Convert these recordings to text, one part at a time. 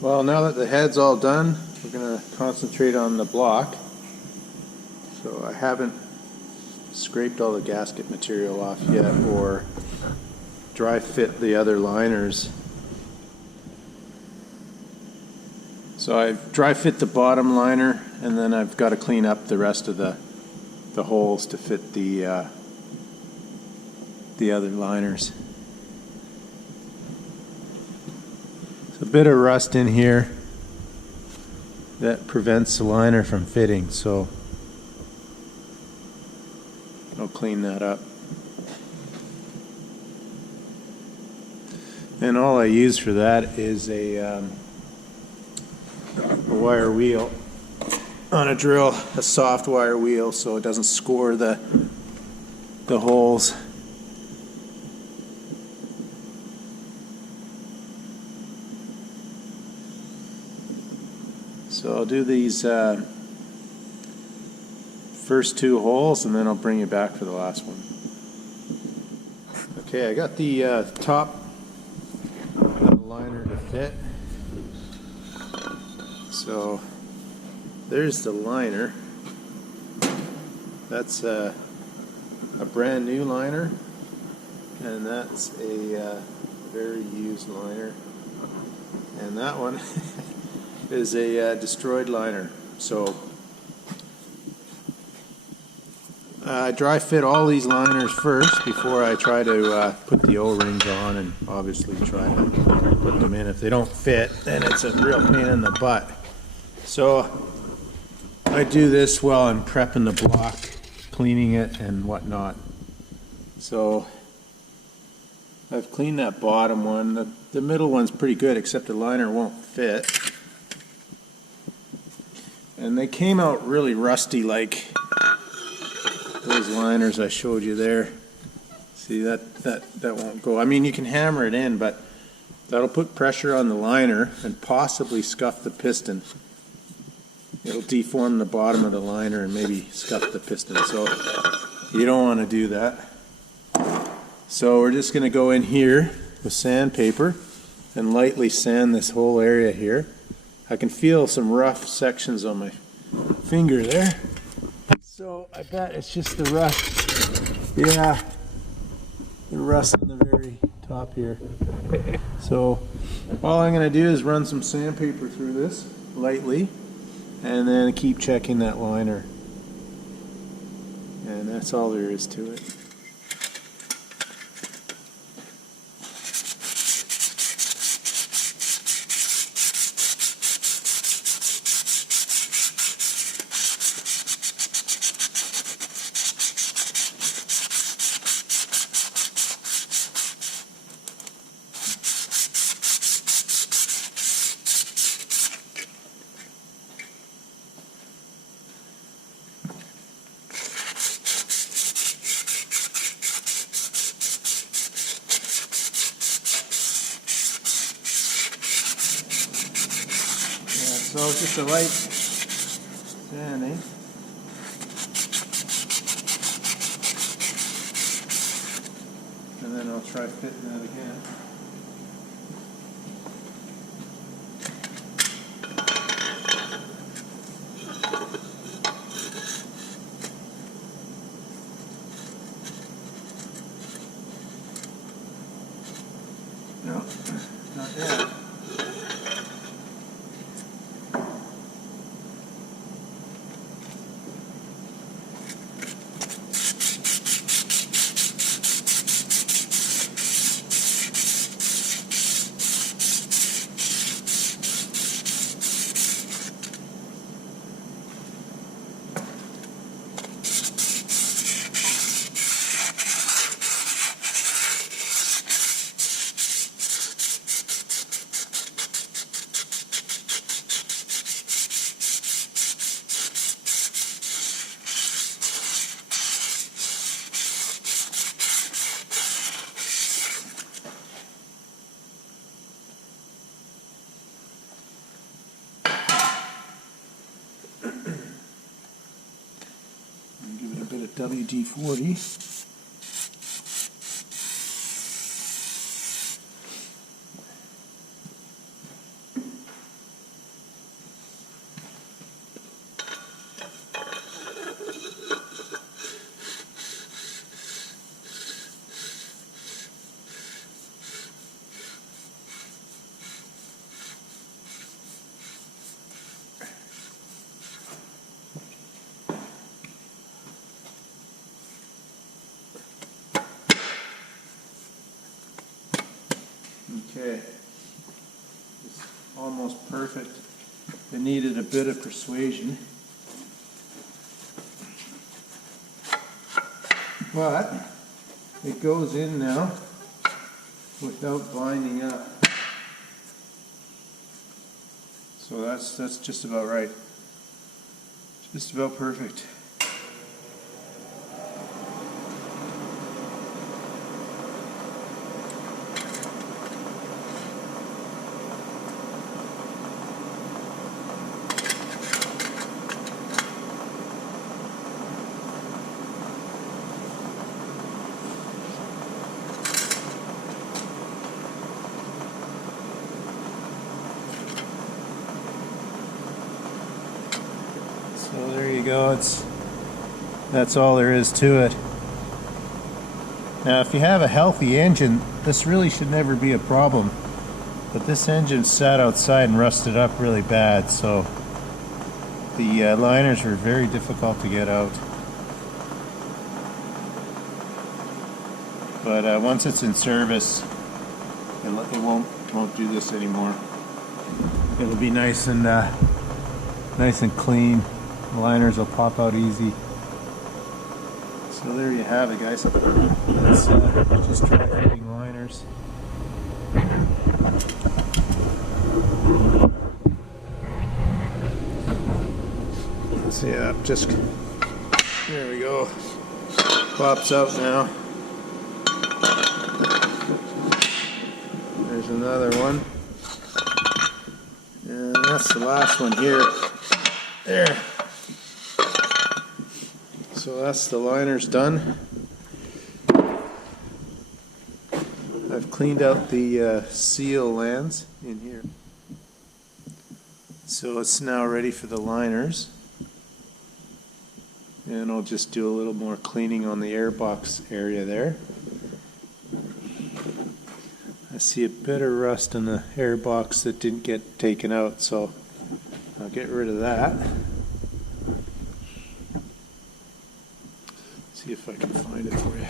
Well, now that the head's all done, we're going to concentrate on the block. So I haven't scraped all the gasket material off yet or dry fit the other liners. So I've dry fit the bottom liner, and then I've got to clean up the rest of the holes to fit the other liners. A bit of rust in here that prevents the liner from fitting, so I'll clean that up. And all I use for that is a wire wheel on a drill, a soft wire wheel, so it doesn't score the holes. So I'll do these first two holes, and then I'll bring you back for the last one. Okay, I got the top liner to fit. So there's the liner. That's a brand new liner, and that's a very used liner. And that one is a destroyed liner. So I dry fit all these liners first before I try to put the O-rings on, and obviously try to put them in. If they don't fit, then it's a real pain in the butt. So I do this while I'm prepping the block, cleaning it and whatnot. So I've cleaned that bottom one. The middle one's pretty good, except the liner won't fit. And they came out really rusty, like those liners I showed you there. See, that won't go. I mean, you can hammer it in, but that'll put pressure on the liner and possibly scuff the piston. It'll deform the bottom of the liner and maybe scuff the piston. So you don't want to do that. So we're just going to go in here with sandpaper and lightly sand this whole area here. I can feel some rough sections on my finger there. So I bet it's just the rust. Yeah, the rust on the very top here. So all I'm going to do is run some sandpaper through this lightly, and then keep checking that liner. And that's all there is to it. So it's just a light sanding. And then I'll try fitting that again. No, not yet. Give it a bit of WD-40. Okay, it's almost perfect. It needed a bit of persuasion, but it goes in now without binding up. So that's just about right. Just about perfect. So there you go, that's all there is to it. Now if you have a healthy engine, this really should never be a problem. But this engine sat outside and rusted up really bad, so the liners were very difficult to get out. But once it's in service, it won't do this anymore. It'll be nice and clean. The liners will pop out easy. So there you have it, guys. Let's just try fitting liners. Let's see, just there we go. Pops out now. There's another one. And that's the last one here. There. So that's the liners done. I've cleaned out the seal lands in here. So it's now ready for the liners. And I'll just do a little more cleaning on the airbox area there. I see a bit of rust in the airbox that didn't get taken out, so I'll get rid of that. See if I can find it for you.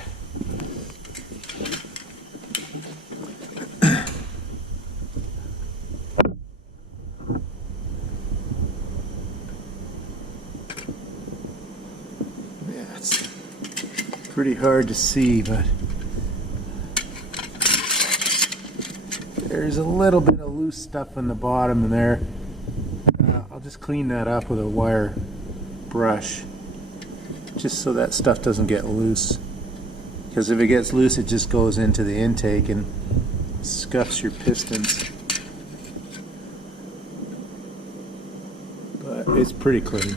Yeah, it's pretty hard to see, but there's a little bit of loose stuff in the bottom in there. I'll just clean that up with a wire brush, just so that stuff doesn't get loose. Because if it gets loose, it just goes into the intake and scuffs your pistons. But it's pretty clean.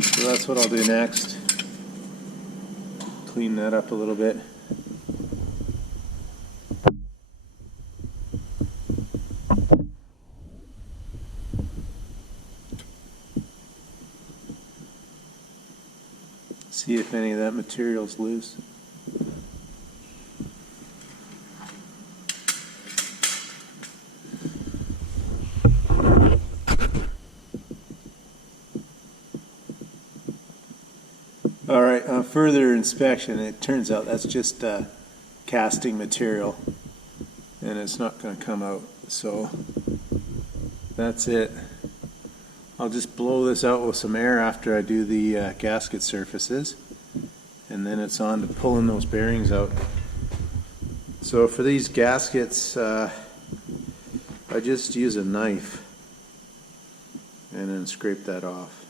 So that's what I'll do next. Clean that up a little bit. See if any of that material's loose. All right, on further inspection, it turns out that's just casting material, and it's not going to come out. So that's it. I'll just blow this out with some air after I do the gasket surfaces, and then it's on to pulling those bearings out. So for these gaskets, I just use a knife and then scrape that off.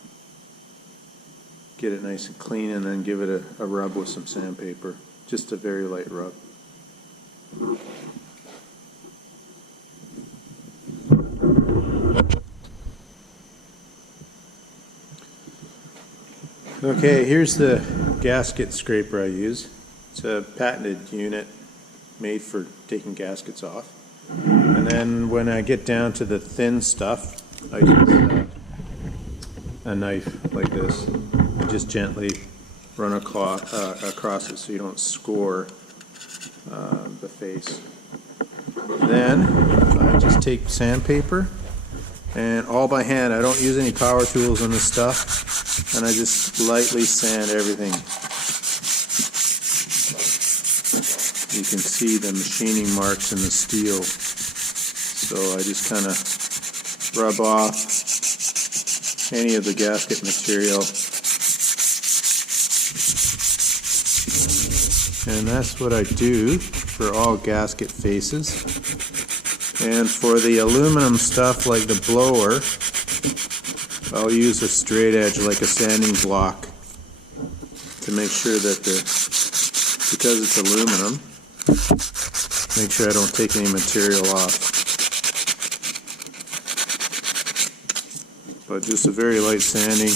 Get it nice and clean, and then give it a rub with some sandpaper. Just a very light rub. Okay, here's the gasket scraper I use. It's a patented unit made for taking gaskets off. And then when I get down to the thin stuff, I use a knife like this. Just gently run across it so you don't score the face. Then I just take sandpaper, and all by hand. I don't use any power tools on this stuff, and I just lightly sand everything. you can see the machining marks in the steel. So I just kind of rub off any of the gasket material. And that's what I do for all gasket faces. And for the aluminum stuff like the blower, I'll use a straight edge like a sanding block to make sure that because it's aluminum, make sure I don't take any material off. But just a very light sanding.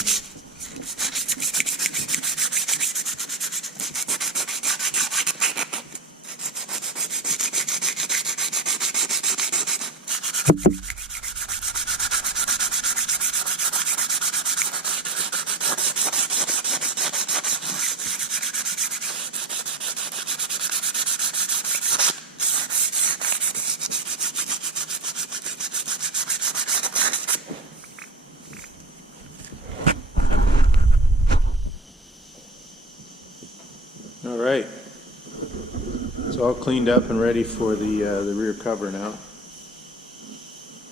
All right, it's all cleaned up and ready for the rear cover now,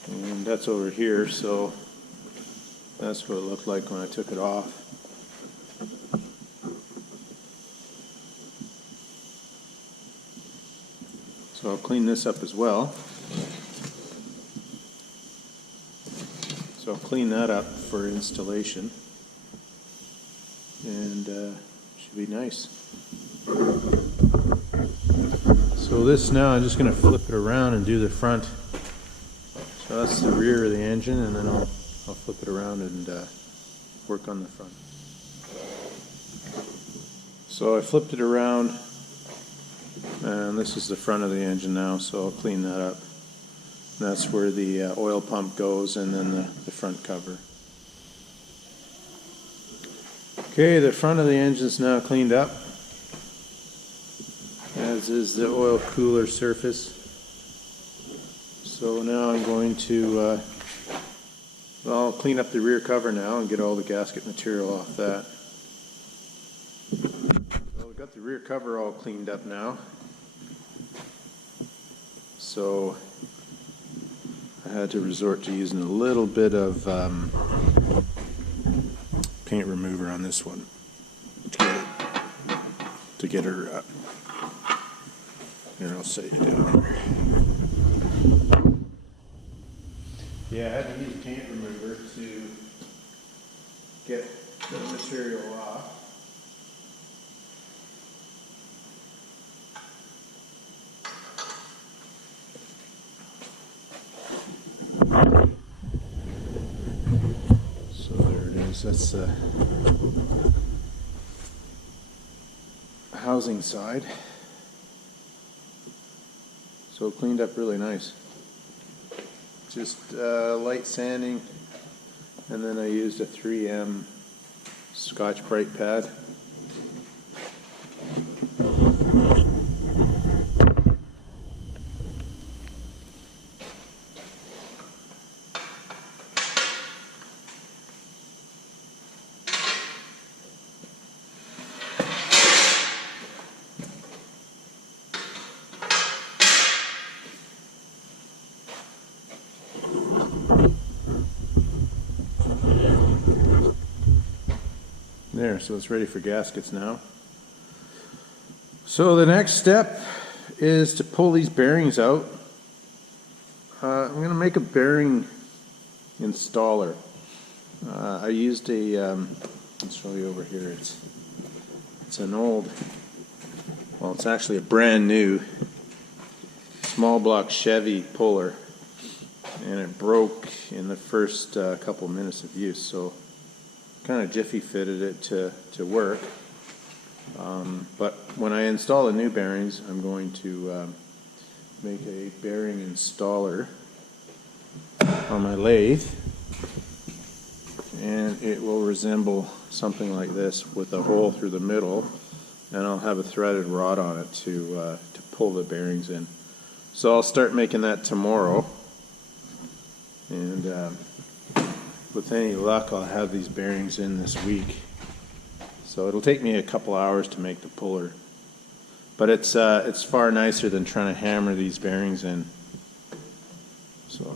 and that's over here, so that's what it looked like when I took it off. So I'll clean this up as well. So I'll clean that up for installation, and should be nice. So this now, I'm just going to flip it around and do the front. So that's the rear of the engine, and then I'll flip it around and work on the front. So I flipped it around, and this is the front of the engine now, so I'll clean that up. And that's where the oil pump goes, and then the front cover. Okay, the front of the engine is now cleaned up, as is the oil cooler surface. So now I'm going to I'll clean up the rear cover now and get all the gasket material off that. So we've got the rear cover all cleaned up now. So I had to resort to using a little bit of paint remover on this one to get her up. Here, I'll set you down. Yeah, I had to use paint remover to get the material off. So there it is. That's the housing side. So cleaned up really nice. Just light sanding, and then I used a 3M Scotch-Brite pad. There, so it's ready for gaskets now. So the next step is to pull these bearings out. I'm going to make a bearing installer. I used a, I'll show you over here, it's an old, well, it's actually a brand new small block Chevy puller, and it broke in the first couple minutes of use, so kind of jiffy fitted it to work. But when I install the new bearings, I'm going to make a bearing installer on my lathe, and it will resemble something like this with a hole through the middle, and I'll have a threaded rod on it to pull the bearings in. So I'll start making that tomorrow, and with any luck I'll have these bearings in this week. So it'll take me a couple hours to make the puller, But it's far nicer than trying to hammer these bearings in. So.